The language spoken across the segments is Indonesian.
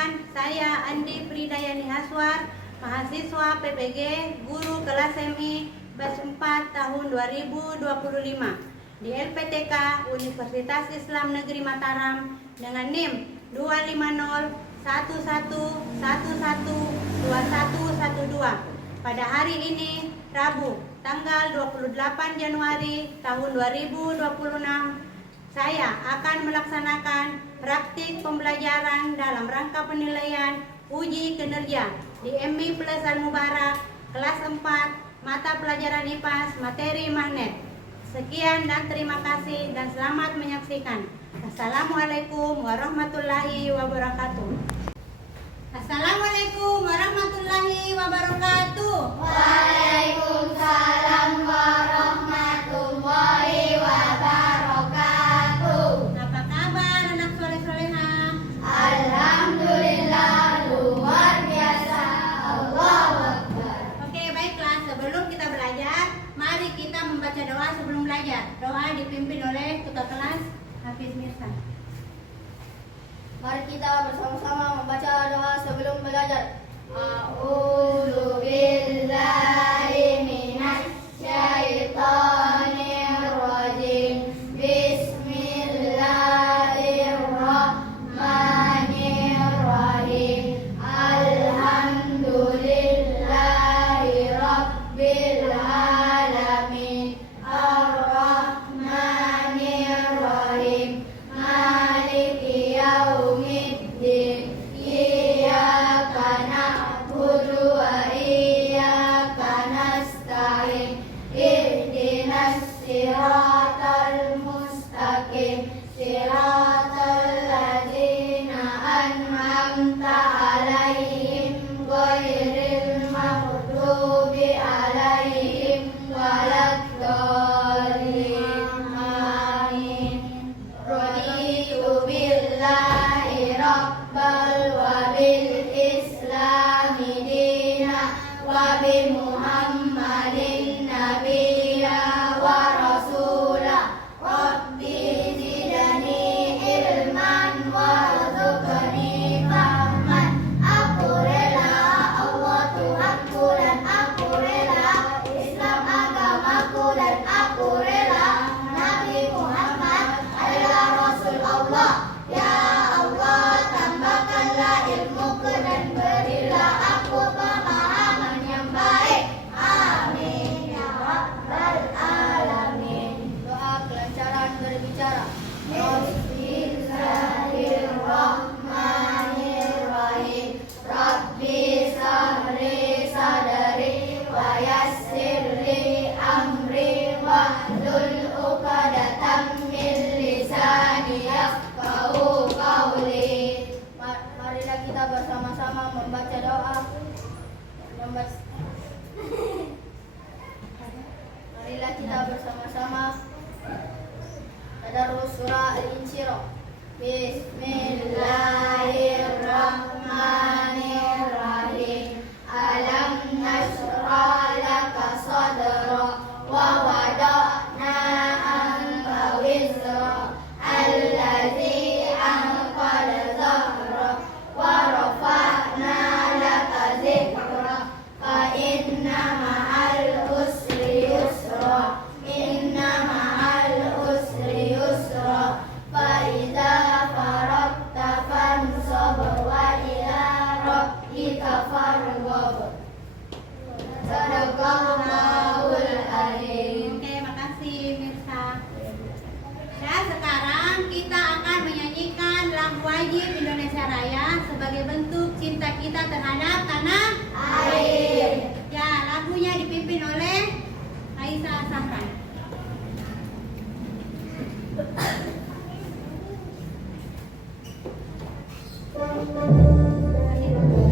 Perkenalkan, saya Andi Pridayani Haswar, mahasiswa PPG, guru kelas MI batch 4 tahun 2025 di LPTK Universitas Islam Negeri Mataram dengan NIM 25011112112. Pada hari ini, Rabu, tanggal 28 Januari tahun 2026, saya akan melaksanakan praktik pembelajaran dalam rangka penilaian uji kinerja di MI Plus Al Mubarak kelas 4 mata pelajaran IPAS materi magnet. Sekian dan terima kasih dan selamat menyaksikan. Assalamualaikum warahmatullahi wabarakatuh. Assalamualaikum warahmatullahi wabarakatuh. Waalaikumsalam warahmatullahi wabarakatuh. Apa kabar anak soleh-solehah? Alhamdulillah, luar biasa. Allahu Akbar. Oke, baiklah, sebelum kita belajar, mari kita membaca doa sebelum belajar. Doa dipimpin oleh ketua kelas Hafiz Mirsa. Mari kita bersama-sama membaca doa sebelum belajar. A'udzu billahi minasy syaithanir rajim. Bismillahirrahmanirrahim. Alhamdulillahi rabbil alamin. Ar-Rahmanir-Rahim. Maliki yaumiddin. Iyyaka na'budu wa iyyaka nasta'in. Ihdinas siratal mustaqim. Siratal ladzina an'amta 'alaihim ghairil maghdubi 'alaihim waladdallin. Amin. Raditu billahi rabbal wa bil islami dina wa bi muhammadin nabiyya wa rasula. Rabbi zidni ilman warzuqni fahman. Aku rela Allah Tuhanku dan aku rela Islam agamaku dan aku rela Nabi Muhammad adalah Rasul Allah. Ya Allah, tambahkanlah ilmuku dan berilah aku pemahaman yang baik. Amin ya rabbal alamin. Doa kelancaran berbicara. Bismillahirrahmanirrahim. Rabbi sahri sadari wa yassirli amri wahlul 'uqdatam min lisani yafqahu qawli. Marilah kita bersama-sama membaca doa. Marilah kita bersama-sama tadarus surah Al-Insyirah. Bismillahirrahmanirrahim. Alam nashrah laka sadra wa wada'na anka wizra allazi anqadha dhahra wa rafa'na laka dhikra fa inna ma'al usri yusra. Inna ma'al usri yusra. Fa idza faragta fansab wa ila rabbika farghab. Sadaqallahul alim. Oke, makasih Mirsa. Ya, sekarang kita akan menyanyikan lagu wajib Indonesia Raya sebagai bentuk cinta kita terhadap tanah Air. Ya, lagunya dipimpin oleh Aisyah Safran.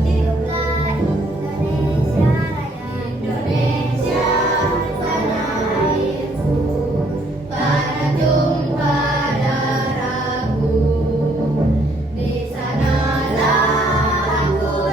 Indonesia Raya, Indonesia tanah airku, tanah tumpah darahku. Di sanalah aku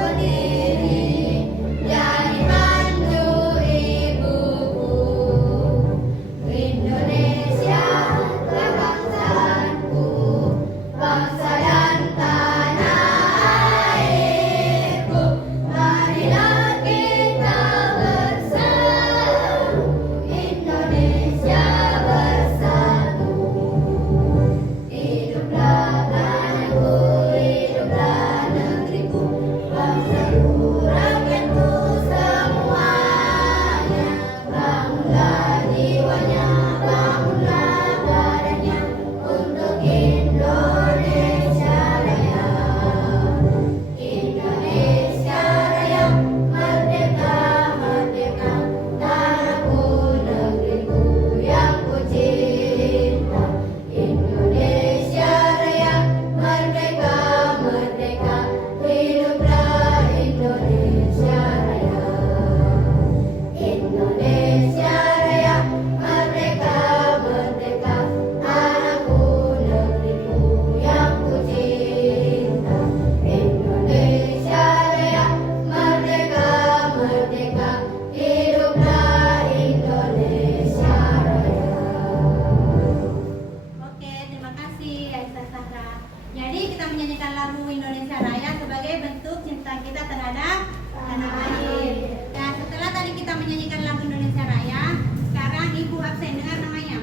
tanah air. Dan setelah tadi kita menyanyikan lagu Indonesia Raya, sekarang Ibu absen, dengar namanya.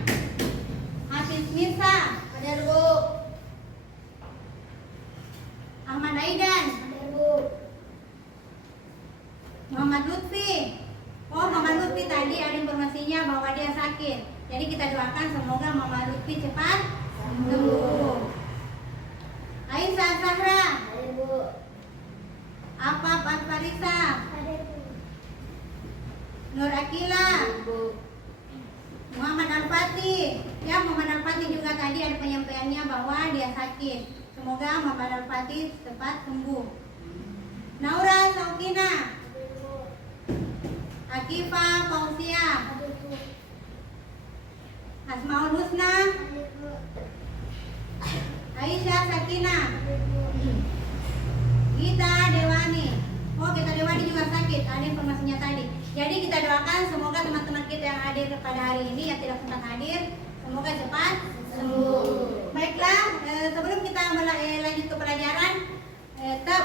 Hafiz Mirsa. Hadir, Bu. Ahmad Aidan. Hadir, Bu. Muhammad Lutfi. Oh, Muhammad Lutfi tadi ada informasinya bahwa dia sakit. Jadi kita doakan semoga Muhammad Lutfi cepat sembuh. Aisyah Zahra. Hadir, Bu. Afaf Farisa. Hadir, Bu. Nur Akila. Hadir, Bu. Muhammad Al-Fatih. Ya, Muhammad Al-Fatih juga tadi ada penyampaiannya bahwa dia sakit. Semoga Muhammad Al-Fatih cepat sembuh. Naura Saukina. Hadir, Bu. Akifah Fauzia. Hadir, Bu. Asmaul Husna. Hadir, Bu. Aisyah Sakina. Hadir, Bu. Gita Dewani. Oh, Gita Dewani juga sakit. Ada informasinya tadi. Jadi kita doakan semoga teman-teman kita yang hadir pada hari ini yang tidak sempat hadir, semoga cepat sembuh. Baiklah, sebelum kita lanjut ke pelajaran,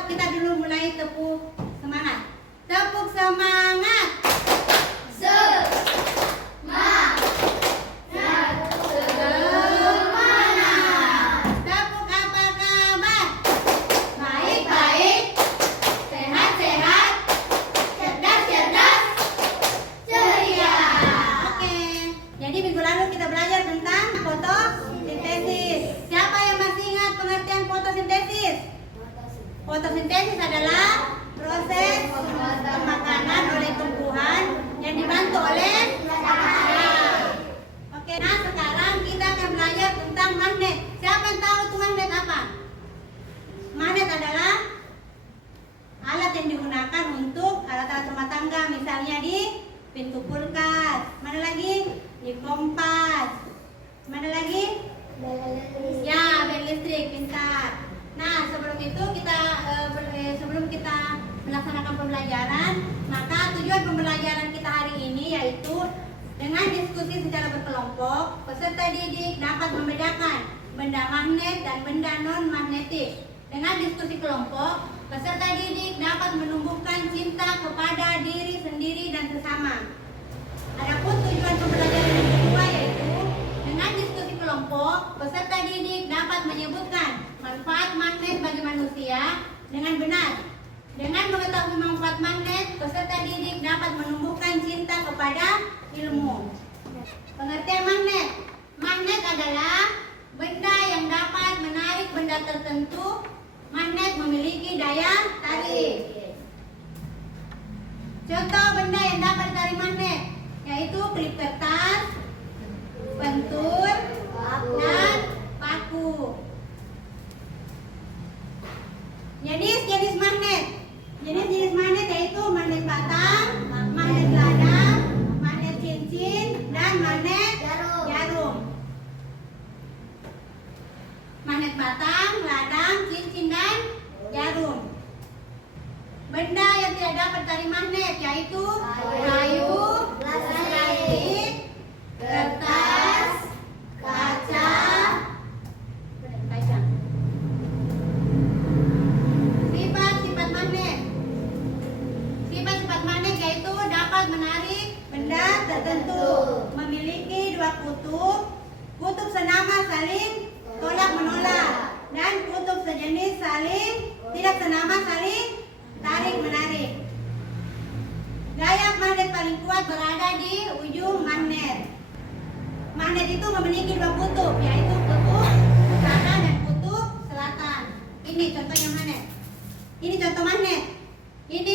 kita dulu mulai tepuk semangat. Tepuk semangat. Tepuk apa kabar? Baik-baik, sehat-sehat, cerdas-cerdas, ceria. Oke, jadi minggu lalu kita belajar tentang fotosintesis. Siapa yang masih ingat pengertian fotosintesis? Fotosintesis adalah proses pembuatan makanan oleh tumbuhan yang dibantu oleh cahaya. Oke, nah sekarang kita akan belajar tentang magnet. Siapa yang tahu itu magnet apa? Magnet adalah alat yang digunakan untuk alat-alat rumah tangga, misalnya di pintu kulkas. Mana lagi? Di kompas. Mana lagi? Ya, bel listrik, pintar. Nah, sebelum itu sebelum kita melaksanakan pembelajaran, maka tujuan pembelajaran kita hari ini yaitu dengan diskusi secara berkelompok, peserta didik dapat membedakan benda magnet dan benda non-magnetik. Dengan diskusi kelompok, peserta didik dapat menumbuhkan cinta kepada diri sendiri dan sesama. Adapun tujuan pembelajaran yang kedua yaitu dengan diskusi kelompok, peserta didik dapat menyebutkan manfaat magnet bagi manusia dengan benar. Dengan mengetahui manfaat magnet, peserta didik dapat menumbuhkan cinta kepada ilmu. Pengertian magnet. Magnet adalah benda yang dapat menarik benda tertentu. Magnet memiliki daya tarik. Contoh benda yang dapat ditarik magnet yaitu klip kertas, pentul, dan paku. Jenis-jenis magnet. Jenis-jenis magnet yaitu magnet batang, magnet ladang, magnet cincin, dan magnet jarum. Magnet batang, ladang, cincin, dan jarum. Benda yang tidak dapat tarik magnet yaitu kayu, plastik, kertas, kaca. Sifat-sifat magnet. Sifat-sifat magnet yaitu dapat menarik benda tertentu, memiliki dua kutub, kutub senama saling tolak menolak, dan kutub sejenis saling tidak senama saling tarik menarik. Daya magnet paling kuat berada di ujung magnet. Magnet itu memiliki dua kutub, yaitu kutub utara dan kutub selatan. Ini contohnya magnet. Ini contoh magnet. Ini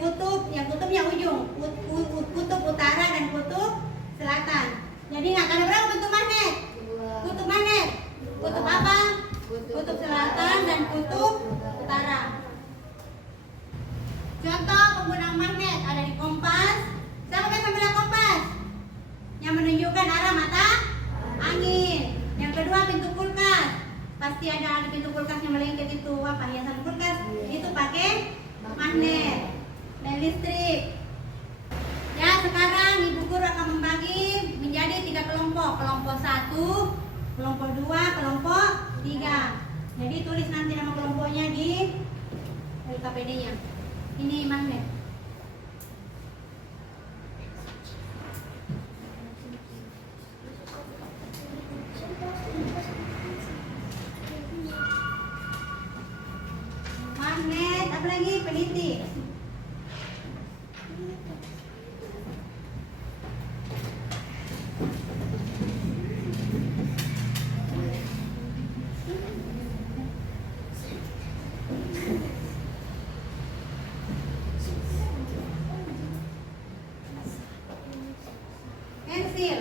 kutub, yang kutubnya ujung, kutub utara dan kutub selatan. Jadi ada berapa bentuk magnet? Kutub magnet. Kutub apa? Kutub selatan dan kutub utara. Contoh penggunaan magnet ada di kompas. Siapa biasa melihat kompas? Yang menunjukkan arah mata angin. Yang kedua pintu kulkas. Pasti ada di pintu kulkas yang melengket itu apa? Hiasan kulkas. Itu pakai magnet. Dan listrik. Ya, sekarang Ibu Guru akan membagi menjadi 3 kelompok. Kelompok 1, kelompok 2, kelompok 3. Jadi tulis nanti nama kelompoknya di KPD-nya. Ini magnet. Apa lagi? Peniti. Pensil.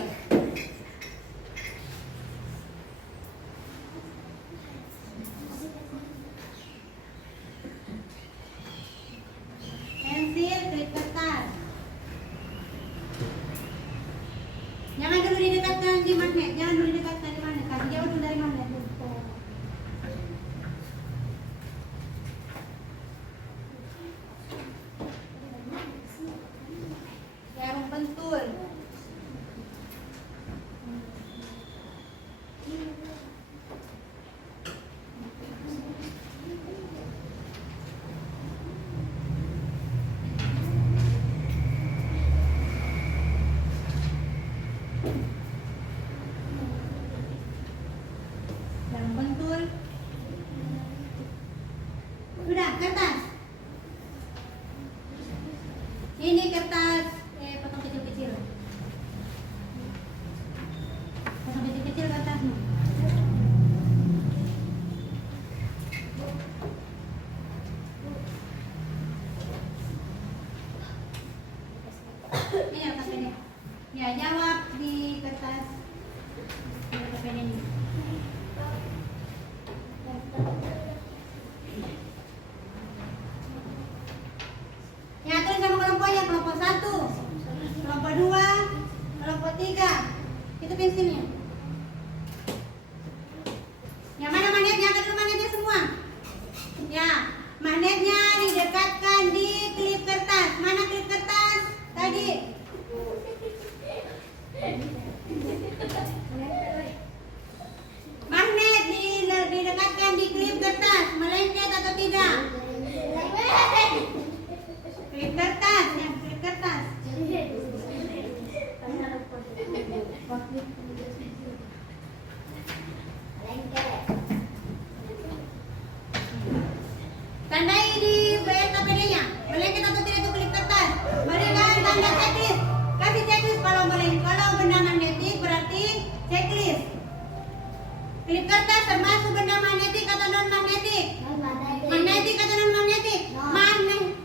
Pensil, klip kertas. Jangan dulu didekatkan di magnet. Jangan dulu didekatkan di magnet. Kasih jauh dulu dari magnet. Jarum pentul. Jarum pentul. Sudah, kertas. Ini kertas potong kecil-kecil. Potong kecil-kecil kertasmu. Ini kertas ini. Ya, jawab di kertas. Ini kertas ini. Ya, tulis sama kelompoknya. Kelompok 1, kelompok 2, kelompok 3. Itu pensilnya. Yang mana magnetnya? Angkat dulu magnetnya semua. Ya, magnetnya didekatkan di klip kertas. Mana klip kertas? Tadi. Magnet didekatkan di klip kertas. Melengket atau tidak? Klip kertas, yang klip kertas. Tandai di KPD-nya. Melengket atau tidak itu klip kertas. Berikan tanda checklist. Kasih checklist kalau benda magnetik berarti checklist. Klip kertas termasuk benda magnetik atau non magnetik? Magnetik atau non magnetik?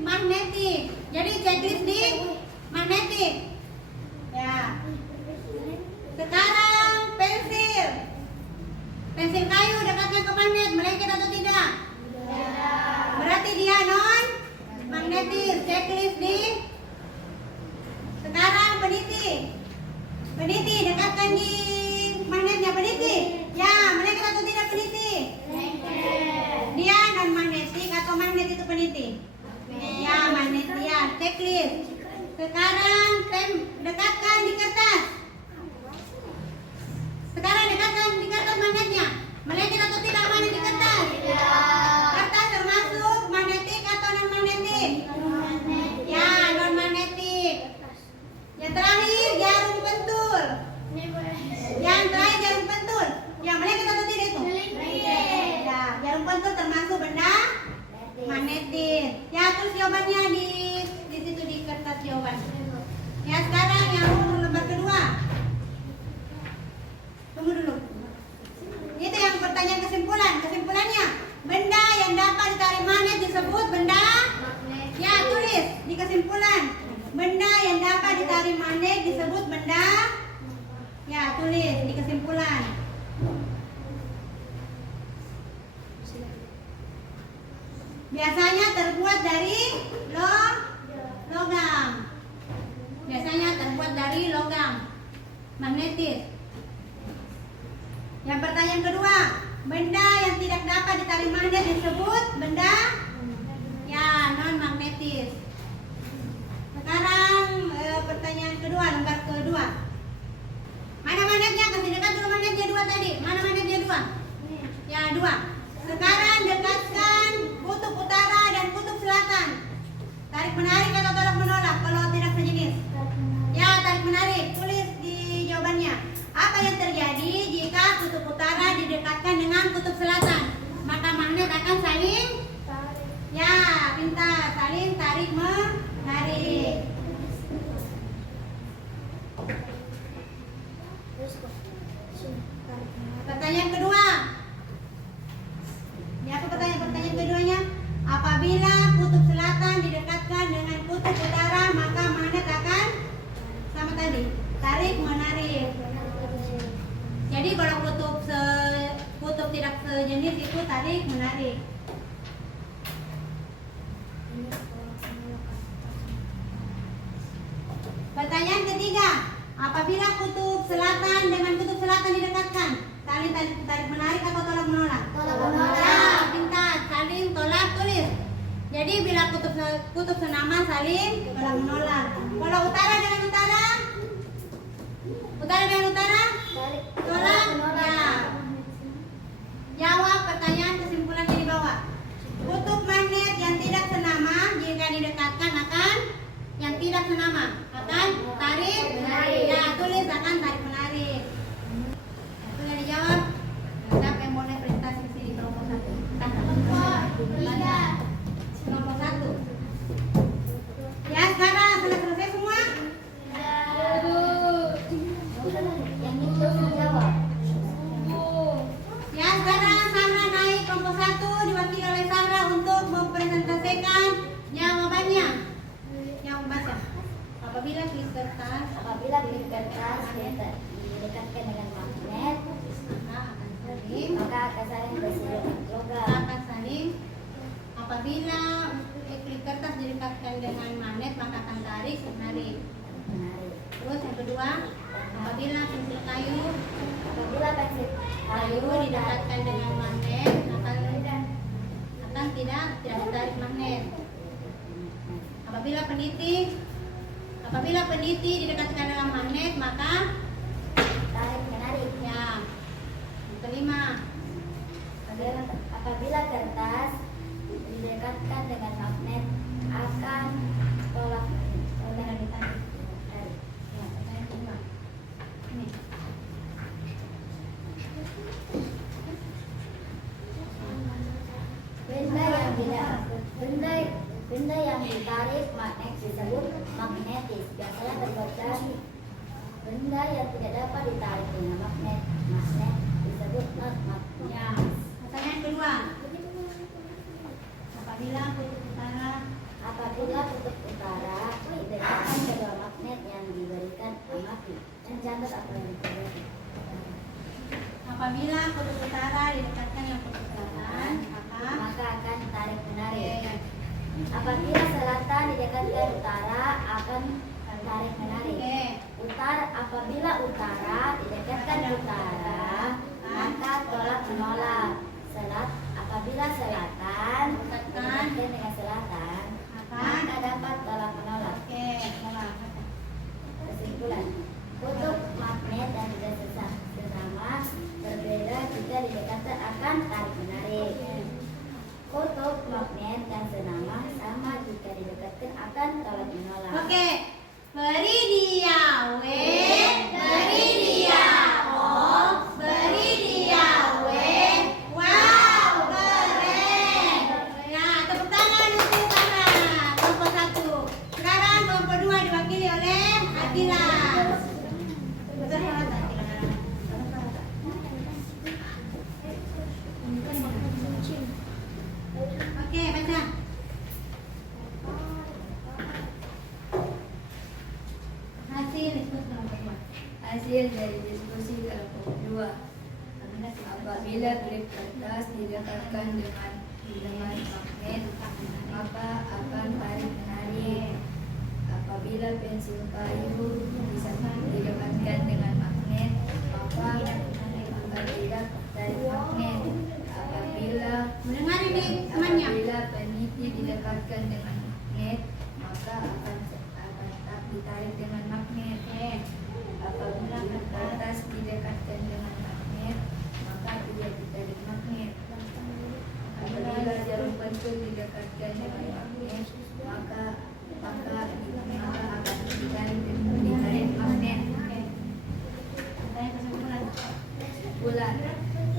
Magnetik. Jadi checklist di magnetik. Ya. Sekarang pensil. Pensil kayu dekatnya ke magnet, melengket atau tidak? Berarti dia non magnetik. Checklist di. Sekarang peniti. Peniti dekatkan di magnetnya. Peniti. Ya, melengket atau tidak peniti? Dia non magnetik atau magnet itu peniti? Ya, magnet dia. Checklist. Sekarang dekatkan di kertas. Sekarang dekatkan di kertas magnetnya. Melengket atau tidak magnet di kertas? Kertas termasuk magnetik atau non magnetik? Ya, non magnetik. Yang terakhir jarum pentul. Yang terakhir jarum pentul. Yang melengket atau tidak itu? Ya, jarum pentul termasuk benda magnetik. Ya, terus jawabannya di situ di kertas jawaban. Ya, sekarang yang lembar kedua. Tunggu dulu. Itu yang pertanyaan kesimpulan. Kesimpulannya, benda yang dapat ditarik magnet disebut benda. Ya, tulis di kesimpulan. Benda yang dapat ditarik magnet disebut benda. Ya, tulis di kesimpulan. Biasanya terbuat dari logam. Biasanya terbuat dari logam magnetis. Yang pertanyaan kedua, benda yang tidak dapat ditarik magnet disebut benda ya non magnetis. Sekarang pertanyaan kedua, lembar kedua. Mana magnetnya? Kasih dekat dulu magnetnya 2 tadi. Mana magnetnya 2? Ya, 2. Sekarang dekatkan kutub utara dan kutub selatan. Tarik menarik atau tolak menolak kalau tidak sejenis? Ya, tarik menarik. Tulis di jawabannya. Apa yang terjadi jika kutub utara didekatkan dengan kutub selatan? Maka magnet akan saling pintar. Saling tarik menarik. Terus kok. Pertanyaan kedua. Ini apa pertanyaan keduanya? Apabila kutub selatan didekatkan dengan kutub utara, maka magnet akan sama tadi, tarik menarik. Jadi kalau kutub tidak sejenis itu tarik menarik. Pertanyaan ketiga, apabila kutub selatan dengan kutub selatan didekatkan, saling tarik menarik atau tolak menolak? Tolak menolak. Ya, pintar. Saling tolak tulis. Jadi bila kutub senama saling tolak menolak. Kalau utara dengan utara, utara dengan utara, tolak. Ya. Jawab pertanyaan kesimpulan di bawah. Kutub magnet yang tidak senama jika didekatkan akan yang tidak senama akan tarik menarik. Ya, tulis akan tarik menarik. Itu yang dijawab. Siapa yang boleh presentasi di kelompok 1? Kelompok 1. Ya, sekarang sudah selesai semua? Yang itu menjawab. Ya, sekarang Sarah naik kelompok 1 diwakili oleh Sarah untuk mempresentasikan jawabannya. Yang membaca. Apabila klik kertas, Apabila klik kertas didekatkan dengan magnet, maka akan saling maka akan saling bersifat logam. akan saling. Apabila klik kertas didekatkan dengan magnet, maka akan tarik menarik. Menarik. Terus yang kedua, apabila pensil kayu Apabila pensil kayu didekatkan dengan magnet, akan tidak ditarik magnet. Apabila peniti didekatkan dengan magnet, maka tarik menarik. ya. Yang kelima, Apabila kertas didekatkan dengan magnet akan tolak tarik. tarik. Ya, pertanyaan kedua. Ini. Benda yang ditarik magnet disebut magnetis. Biasanya terbuat dari benda yang tidak dapat ditarik dengan magnet disebut non magnetis. Ya. Pertanyaan kedua. Apabila kutub utara Apabila kutub utara didekatkan kedua magnet yang diberikan amati. Dan catat apa yang diberikan. apabila kutub utara didekatkan dengan kutub selatan, Maka akan tarik menarik. ya. Apabila selatan didekatkan utara akan tarik menarik. Oke. Apabila utara didekatkan utara maka tolak menolak. Apabila selatan didekatkan dengan selatan maka dapat tolak menolak. Oke. Menolak. Kesimpulan, kutub magnet dan tidak sesama berbeda jika didekatkan akan tarik menarik. Kutub magnet dan senama sama jika didekatkan akan tolak menolak. Oke. Beri dia W, beri dia O, beri dia W. Wow, keren. Ya, tepuk tangan untuk Sarah. Kelompok 1. Sekarang kelompok 2 diwakili oleh Akila. Oke, baca. Hasil diskusi kelompok 2. Hasil dari diskusi kelompok 2. Apabila klip kertas didekatkan dengan magnet, maka akan tarik menarik. Apabila pensil kayu didekatkan dengan magnet, maka akan tidak tarik magnet. Mendengar ini temannya. Apabila peniti didekatkan dengan magnet, maka akan tak ditarik dengan magnet. Apabila kertas didekatkan dengan magnet, maka tidak ditarik magnet. Apabila jarum pentul didekatkan dengan magnet, maka akan ditarik magnet. Kesimpulan,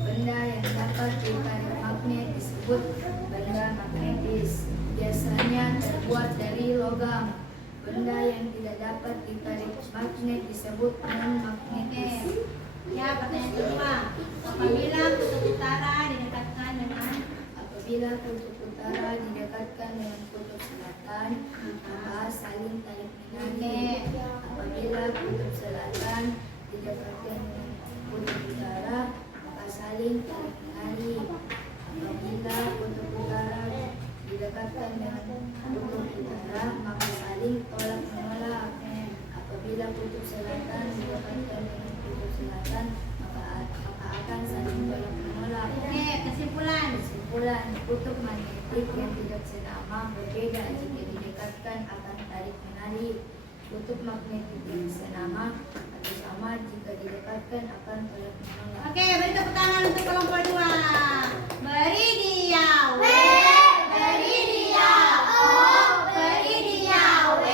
benda yang dapat ditarik magnet disebut benda magnetis. Biasanya logam. Benda yang tidak dapat ditarik magnet disebut non-magnetis. Ya, pertanyaan kedua. Apabila kutub utara didekatkan dengan Apabila kutub utara didekatkan dengan kutub selatan, maka saling tarik menarik. Apabila kutub selatan didekatkan dengan kutub utara, maka saling tarik menarik. Apabila kutub utara didekatkan dengan kutub utara, maka saling tolak menolak. Apabila kutub selatan didekatkan dengan kutub selatan, maka akan saling tolak menolak. Oke, kesimpulan. Kesimpulan, kutub magnetik yang tidak senama berbeda jika didekatkan akan tarik menarik. Kutub magnetik yang senama atau sama jika didekatkan akan tolak menolak. Oke, beri tepuk tangan untuk kelompok 2. Beri dia W, beri dia O, beri dia W.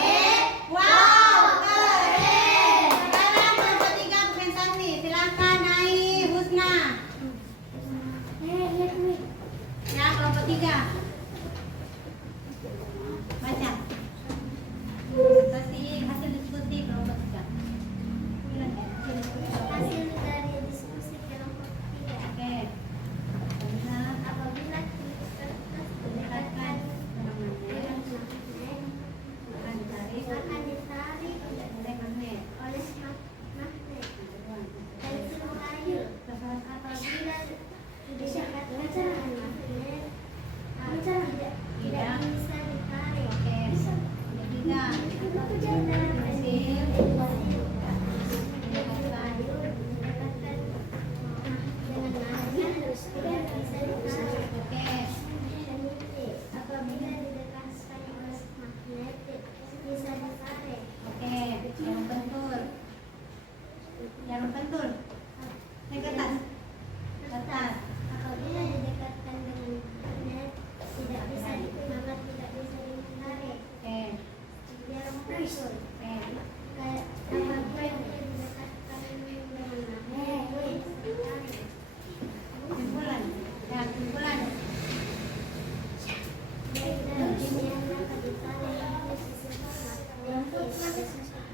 Wow, keren. Sekarang kelompok 3 presentasi. Silakan Nai Husna. Ya, kelompok 3. Baca. Hasil diskusi kelompok 3. Hasil dari diskusi kelompok 3. Oke. Apabila kertas didekatkan dengan magnet, akan ditarik Oleh magnet. oleh magnet. Pensil kayu apabila didekatkan dengan magnet, tidak bisa ditarik. Oke. Yang ketiga. Apabila pensil kayu didekatkan dengan magnet, tidak bisa ditarik. Oke. Apabila didekatkan oleh magnet, bisa ditarik. Oke. Jarum pentul. Jarum pentul. Naik ke atas. Atas. Apabila didekatkan dengan magnet, tidak bisa ditarik. Oke. Jarum pentul. Oke. Apabila didekatkan dengan magnet, bisa ditarik. Kesimpulan. Ya, kesimpulan.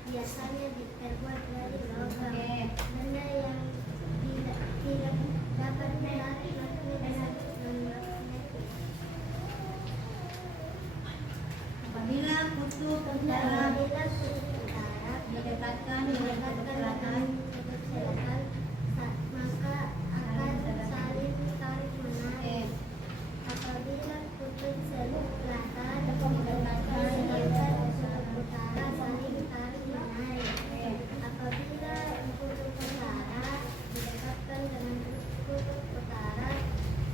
Biasanya terbuat dari logam. Oke. Benda yang tidak dapat ditarik magnet dan magnetis. Apabila kutub utara Apabila kutub utara didekatkan dengan kutub selatan, kutub selatan, maka akan saling tarik menarik. oke. Apabila kutub selatan didekatkan dengan kutub utara, saling tarik menarik. Apabila kutub utara didekatkan dengan kutub utara,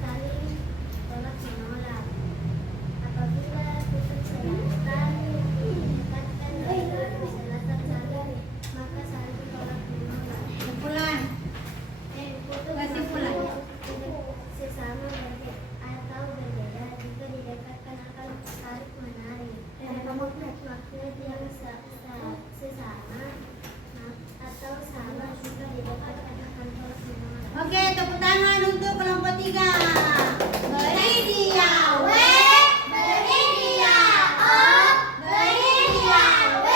saling tolak menolak. Apabila kutub selatan didekatkan dengan kutub selatan, maka saling tolak menolak. Kesimpulan. Kutub Kesimpulan. sesama atau berbeda jika didekatkan akan tarik menarik. Magnet yang sesama atau sama jika didekatkan akan tolak menolak. Oke, tepuk tangan untuk kelompok 3. Beri dia W, beri dia O, beri dia W.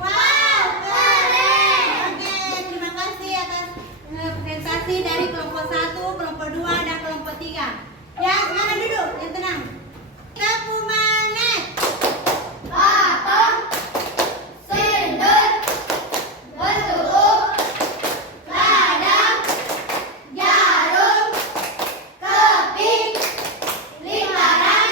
Wow, keren. Oke, terima kasih atas presentasi dari kelompok 1, kelompok 2, dan kelompok 3. Ya, sekarang duduk, yang tenang. Sapu magnet. Patung, sender, bentuk, ladang, jarum, keping, lingkaran.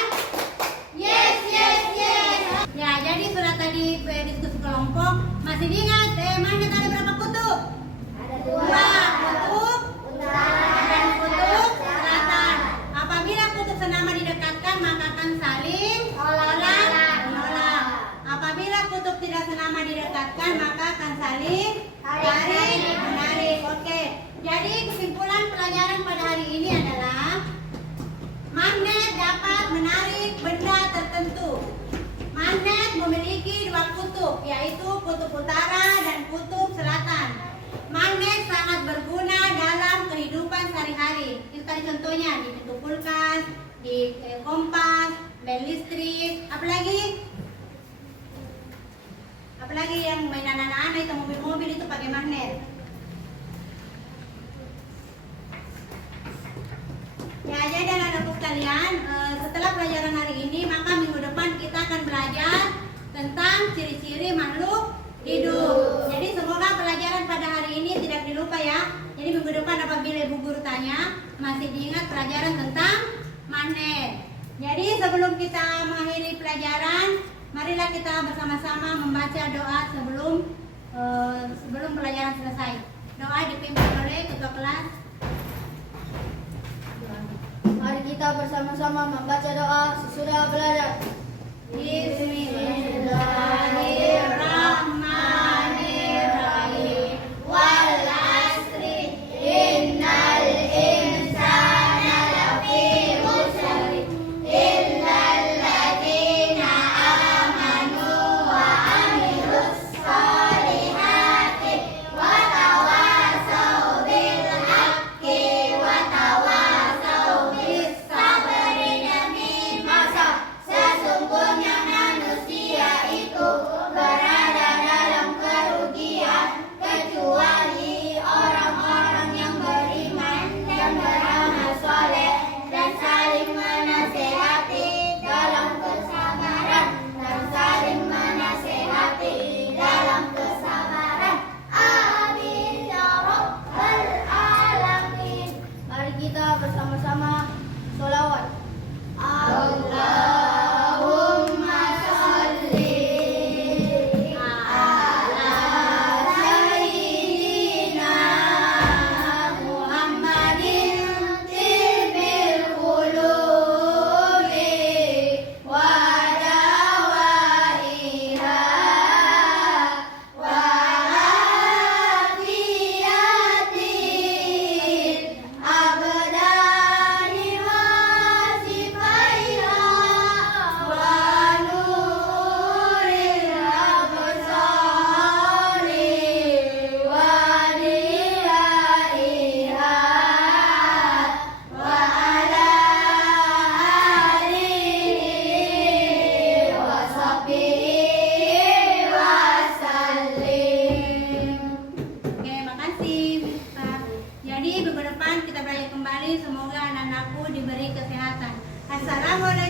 Yes, yes, yes. Ya, jadi sudah tadi diskusi kelompok. Masih diingat magnet ada berapa kutub? Ada 2 kutub utara dan kutub selatan. Apabila kutub senama didekatkan maka akan saling menolak. Apabila kutub tidak senama didekatkan maka akan saling tarik menarik. Oke. Jadi kesimpulan pelajaran pada hari ini adalah magnet dapat menarik benda tertentu. Magnet memiliki 2 kutub, yaitu kutub utara dan kutub selatan. Magnet sangat berguna dalam kehidupan sehari-hari. Itu tadi contohnya di pintu kulkas, di kompas, bel listrik, apalagi tentang ciri-ciri makhluk hidup. Jadi semoga pelajaran pada hari ini tidak dilupa ya. Jadi minggu depan apabila ibu guru tanya, masih diingat pelajaran tentang magnet. Jadi sebelum kita mengakhiri pelajaran, marilah kita bersama-sama membaca doa sebelum pelajaran selesai. Doa dipimpin oleh ketua kelas. Mari kita bersama-sama membaca doa sesudah belajar. Bismillahirrahmanirrahim. Wal asri innal insana lafi khusr illal ladzina amanu wa amilus solihati wa tawasau bil haqqi wa tawasau bis sabri. Masa sesungguhnya manusia itu berada dalam kerugian kecuali orang-orang yang beriman dan beramal soleh dan saling menasehati dalam kesabaran Amin ya rabbal alamin. Mari kita bersama-sama sholawat. Allahumma sholli ala sayyidina Muhammadin tibbil qulubi wa dawaiha wa afiyatil abdani wa sifaiha wa nuril absari wa diyaiha wa ala alihi wa sahbihi wa sallim. Oke, makasih Mister. Jadi minggu depan kita belajar kembali. Semoga anak-anakku diberi kesehatan. Assalamualaikum.